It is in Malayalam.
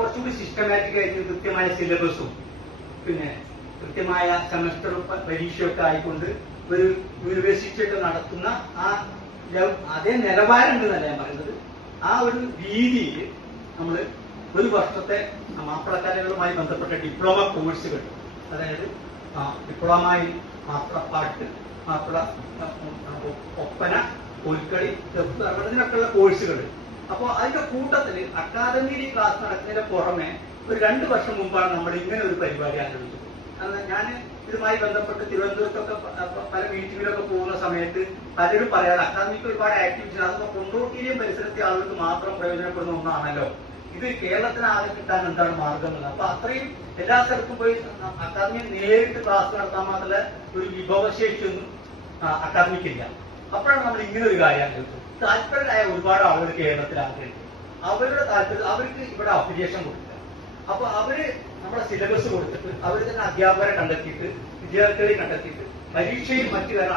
കുറച്ചുകൂടി സിസ്റ്റമാറ്റിക് ആയിട്ട് കൃത്യമായ സിലബസും പിന്നെ കൃത്യമായ സെമസ്റ്റർ പരീക്ഷയൊക്കെ ആയിക്കൊണ്ട് ഒരു യൂണിവേഴ്സിറ്റിയൊക്കെ നടത്തുന്ന അതേ നിലവാരം ഉണ്ടെന്നല്ല ഞാൻ പറയുന്നത്. ആ ഒരു രീതിയിൽ നമ്മൾ ഒരു വർഷത്തെ മാപ്പിളക്കലകളുമായി ബന്ധപ്പെട്ട ഡിപ്ലോമ കോഴ്സുകൾ, അതായത് ഡിപ്ലോമ ഇൻ മാപ്പിളപ്പാട്ട്, മാപ്പിള ഒപ്പന, കോൽക്കളി, ദഫ് ഇതിനൊക്കെയുള്ള കോഴ്സുകൾ. അപ്പോൾ അതിന്റെ കൂട്ടത്തിൽ അക്കാദമിയിൽ ക്ലാസ് നടക്കുന്നതിന്റെ പുറമെ ഒരു 2 വർഷം മുമ്പാണ് നമ്മൾ ഇങ്ങനെ ഒരു പരിപാടി ആരംഭിച്ചത്. കാരണം ഞാൻ ഇതുമായി ബന്ധപ്പെട്ട് തിരുവനന്തപുരത്തൊക്കെ പല മീറ്റിങ്ങിലൊക്കെ പോകുന്ന സമയത്ത് പലരും പറയാറ് അക്കാദമിക്ക് ഒരുപാട് ആക്ടിവിറ്റീസ്, അതൊക്കെ കൊണ്ടോട്ടിയിലെയും പരിസരത്തെ ആളുകൾക്ക് മാത്രം പ്രയോജനപ്പെടുന്ന ഒന്നാണല്ലോ, ഇത് കേരളത്തിന് ആകെ കിട്ടാൻ എന്താണ് മാർഗം എന്നുള്ളത്. അപ്പൊ അത്രയും എല്ലാ സ്ഥലത്തും പോയി അക്കാദമിയിൽ നേരിട്ട് ക്ലാസ് നടത്താൻ മാത്രമല്ല ഒരു വിഭവശേഷിയൊന്നും അക്കാദമിക്കില്ല. അപ്പോഴാണ് നമ്മൾ ഇങ്ങനെ ഒരു കാര്യം ആലോചിച്ചത്. താല്പര്യരായ ഒരുപാട് ആളുകൾ കേരളത്തിൽ ആഗ്രഹിക്കും. അവരുടെ താല്പര്യം അവർക്ക് ഇവിടെ അഫിലിയേഷൻ കൊടുക്കുക. അപ്പൊ അവര് നമ്മുടെ സിലബസ് കൊടുത്തിട്ട് അവർ തന്നെ അധ്യാപകരെ കണ്ടെത്തിയിട്ട് വിദ്യാർത്ഥികളെ കണ്ടെത്തിയിട്ട് പരീക്ഷയിൽ മറ്റു കാരണം